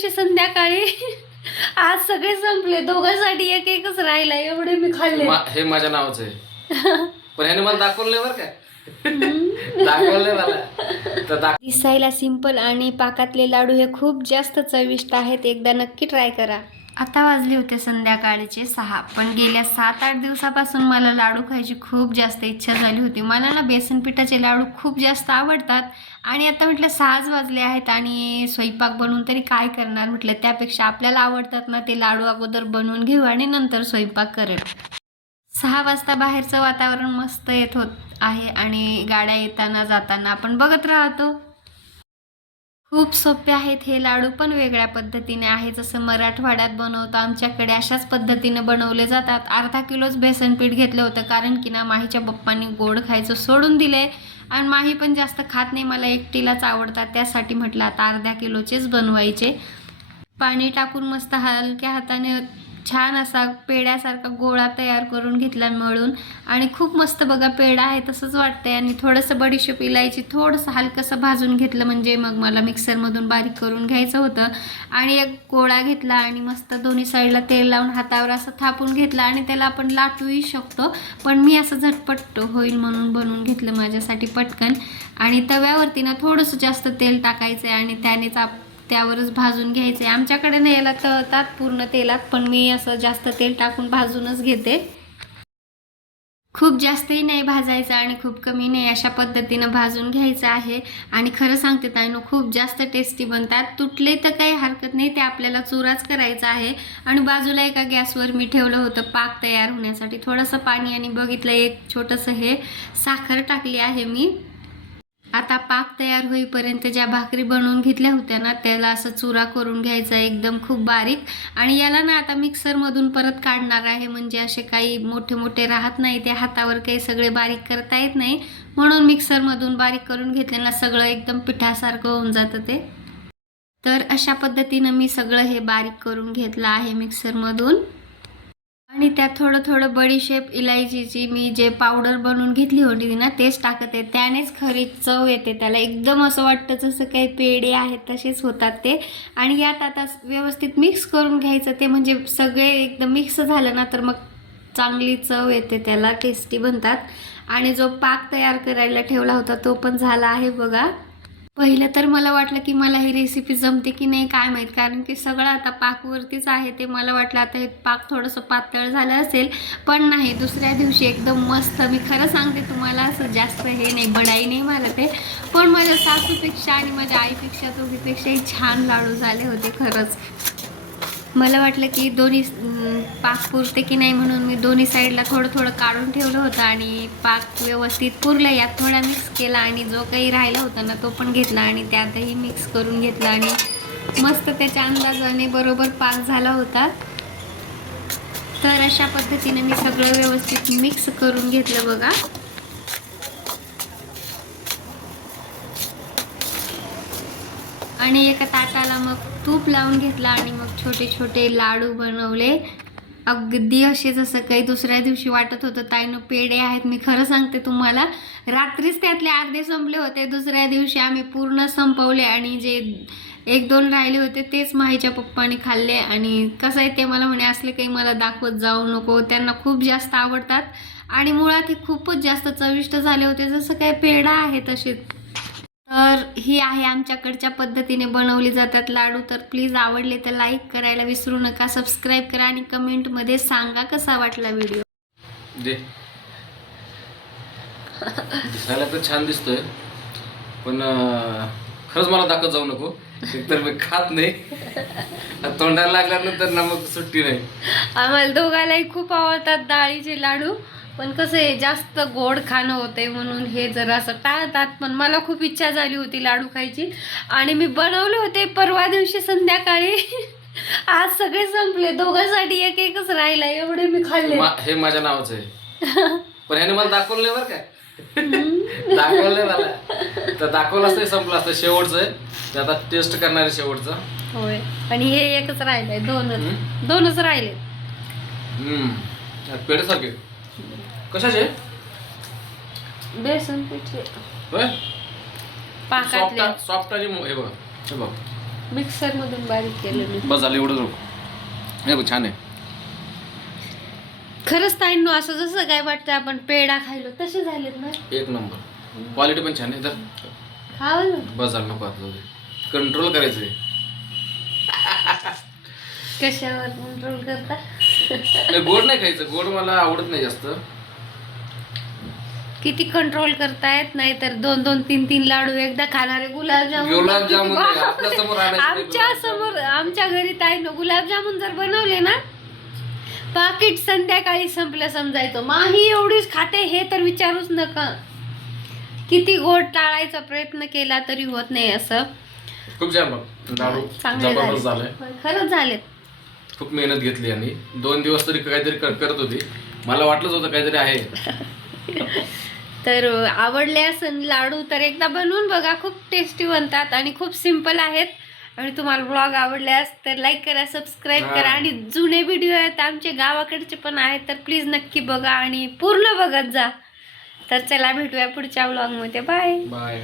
दिवशी संध्याकाळी. आज सगळे संपले. दोघांसाठी एक एकच राहिला. एवढे मी खाल्ले. मा- हे माझ्या नावाचं आहे. पण ह्याने मला दाखवलं नाही बरं काय दाखवलं नाही मला. तर दाख दिसायला सिंपल आणि पाकातले लाडू हे खूप जास्त चविष्ट आहेत. एकदा नक्की ट्राय करा. आता वाजले होते संध्याकाळचे सहा पण गेल्या सात आठ दिवसापासून मला लाडू खायची खूप जास्त इच्छा झाली होती. मला ना बेसन पिठाचे लाडू खूप जास्त आवडतात. आणि आता म्हटलं सहाच वाजले आहेत आणि स्वयंपाक बनवून तरी काय करणार? म्हटलं त्यापेक्षा आपल्याला आवडतात ना ते लाडू अगोदर बनवून घेऊ आणि नंतर स्वयंपाक करेल. सहा वाजता बाहेरचं वातावरण मस्त येत होत आहे आणि गाड्या येताना जाताना आपण बघत राहतो. खूप सोपे आहेत हे लाडू पण वेगळ्या पद्धतीने आहे. जसं मराठवाड्यात बनवतो आमच्याकडे अशाच पद्धतीने बनवले जातात. अर्धा किलोच बेसन पीठ घेतलं होतं कारण की ना माहीच्या पप्पांनी गोड खायचं सोडून दिले आणि माही पण जास्त खात नाही मला एकटीलाच आवडतात. त्यासाठी म्हटलं आता अर्ध्या किलोचेच बनवायचे. पाणी टाकून मस्त हलक्या हाताने छान असा पेड्यासारखा गोळा तयार करून घेतला मळून. आणि खूप मस्त बघा पेढा आहे तसंच वाटतंय. आणि थोडंसं बडीशेप इलायची थोडंसं हलकंसं भाजून घेतलं म्हणजे मग मला मिक्सरमधून बारीक करून घ्यायचं होतं. आणि एक गोळा घेतला आणि मस्त दोन्ही साईडला तेल लावून हातावर असं थापून घेतला. आणि त्याला आपण लाटूही शकतो पण मी असं झटपट होईल म्हणून बनवून घेतलं माझ्यासाठी पटकन. आणि तव्यावरती ना थोडंसं जास्त तेल टाकायचं आहे आणि त्यानेच आप त्यावरच भाजून घ्यायचं. आहे आमच्याकडे नाही याला तळतात पूर्ण तेलात पण मी असं जास्त तेल टाकून भाजूनच घेते. खूप जास्तही नाही भाजायचं आणि खूप कमी नाही अशा पद्धतीनं भाजून घ्यायचं आहे. आणि खरं सांगते ताईनो खूप जास्त टेस्टी बनतात. तुटले तर काही हरकत नाही ते आपल्याला चुराच करायचा आहे. आणि बाजूला एका गॅसवर मी ठेवलं होतं पाक तयार होण्यासाठी. थोडंसं पाणी आणि बघितलं एक छोटंसं हे साखर टाकली आहे मी. आता पाक तयार होईपर्यंत ज्या भाकरी बनवून घेतल्या होत्या ना त्याला असं चुरा करून घ्यायचा एकदम खूप बारीक. आणि याला ना आता मिक्सरमधून परत काढणार आहे म्हणजे असे काही मोठे मोठे राहत नाही ते हातावर काही सगळे बारीक करता येत नाही. म्हणून मिक्सरमधून बारीक करून घेतल्यानं सगळं एकदम पिठासारखं होऊन जातं ते. तर अशा पद्धतीनं मी सगळं हे बारीक करून घेतलं आहे मिक्सरमधून. त्यात थोडं थोडं बडीशेप इलायचीची मी जे पावडर बनवून घेतली होती ना तेच टाकत आहे. त्यानेच खरी चव येते त्याला. एकदम असं वाटतं जसं काही पेढे आहेत तसेच होतात ते. आणि यात आता व्यवस्थित मिक्स करून घ्यायचं ते म्हणजे सगळे एकदम मिक्स झालं ना तर मग चांगली चव येते त्याला. टेस्टी बनतात. आणि जो पाक तयार करायला ठेवला होता तो पण झाला आहे बघा. पहिलं तर मला वाटलं की मला ही रेसिपी जमते की नाही काय माहीत कारण की सगळं आता पाकवरतीच आहे ते मला वाटलं आता हे पाक थोडंसं पातळ झालं असेल पण नाही दुसऱ्या दिवशी एकदम मस्त. मी खरं सांगते तुम्हाला असं जास्त हे नाही बडाई नाही मला ते पण माझ्या सासूपेक्षा आणि माझ्या आईपेक्षा दोघीपेक्षाही छान लाडू झाले होते खरंच. मला वाटलं की दोन्ही पाक पुरते की नाही म्हणून मी दोन्ही साईडला थोडं थोडं काढून ठेवलं होतं आणि पाक व्यवस्थित पुरलं. यात थोडा मिक्स केला आणि जो काही राहिला होता ना तो पण घेतला आणि त्यातही मिक्स करून घेतला आणि मस्त त्याच्या अंदाजाने बरोबर पाक झाला होता. तर अशा पद्धतीने मी सगळं व्यवस्थित मिक्स करून घेतलं बघा. आणि एका ताटाला मग तूप लावून घेतला आणि मग छोटे छोटे लाडू बनवले. अगदी असे जसं काही दुसऱ्या दिवशी वाटत होतं ताईनं पेढे आहेत मी खरं सांगते तुम्हाला रात्रीच त्यातले अर्धे संपले होते दुसऱ्या दिवशी आम्ही पूर्ण संपवले आणि जे एक दोन राहिले होते तेच माहीच्या पप्पाने खाल्ले आणि कसं आहे ते मला म्हणे असले काही मला दाखवत जाऊ नको त्यांना खूप जास्त आवडतात आणि मुळात हे खूपच जास्त चविष्ट झाले होते जसं काही पेढा आहे तसेच तर ही आहे आमच्याकडच्या पद्धतीने बनवली जातात लाडू. तर प्लीज आवडले तर लाईक करायला विसरू नका सबस्क्राईब करा आणि कमेंटमध्ये सांगा कसा वाटला व्हिडिओ दे. दिसायला तर छान दिसतोय पण खरंच मला दाखवत जाऊ नको. एकतर मी खात नाही. तोंडाला लागल्यानंतर ना मग सुट्टी नाही. आम्हाला दोघांनाही खूप आवडतात डाळीचे लाडू. पण कसं आहे जास्त गोड खाणं होते म्हणून हे जरा असं टाळतात. पण मला खूप इच्छा झाली होती लाडू खायची. आणि मी बनवले होते परवा दिवशी संध्याकाळी. आज सगळे संपले. दोघांसाठी एक एकच राहिला एवढे मी खाल्ले. मा- हे माझ्या नावाचं आहे. पण ह्याने मला दाखवलं नाही बरं काय दाखवलं नाही मला. तर दाखवलं असतं संपलं असतं. शेवटचं आहे. ते आता टेस्ट करणार आहे शेवटचं. होय. आणि हे एकच राहिलंय. दोनच. हम्म. दोनच राहिले. हम्म. पेढ्यासारखे कशाचे? बेसन पिठे होय? पाकातले. सॉफ्ट सॉफ्ट आणि मो- हे बघा हे बघ. मिक्सर मधून बारीक केलं मी बस झालं एवढंच हे बघ छान आहे. खरंच ताईंनो असं जसं काय वाटतं आपण पेढा खायलो तसे झालेत ना? एक नंबर. क्वालिटी पण छान आहे तर खावा ना? बस झालं नको आता कंट्रोल करायचं आहे. कशावर कंट्रोल करता? नाही, गोड नाही खायचं. गोड मला आवडत नाही जास्त. किती कंट्रोल करतायत? नाही तर दोन दोन तीन तीन लाडू एकदा खाणारे गुलाबजामुन. नाही, आणायचे आमच्या. समोर आमच्या घरी ताई गुलाबजामुन जर बनवले ना पाकिट संध्याकाळी संपलं समजायचं माही एवढीच खाते हे तर विचारूच नका. किती गोड टाळायचा प्रयत्न केला तरी होत नाही असं. खूप छान बघ लाडू चांगले जबरदस्त झाले. खरंच झालेत खूप मेहनत घेतली आणि दोन दिवस तरी काहीतरी कर- करत होती. मला वाटलंच होतं काहीतरी आहे. तर आवडले असेल लाडू तर एकदा बनवून बघा. खूप टेस्टी बनतात आणि खूप सिंपल आहेत. आणि तुम्हाला ब्लॉग आवडल्यास तर लाईक करा सबस्क्राईब. करा. आणि जुने व्हिडिओ आहेत आमचे गावाकडचे पण आहेत तर प्लीज नक्की बघा आणि पूर्ण बघत जा. तर चला भेटूया पुढच्या ब्लॉगमध्ये बाय बाय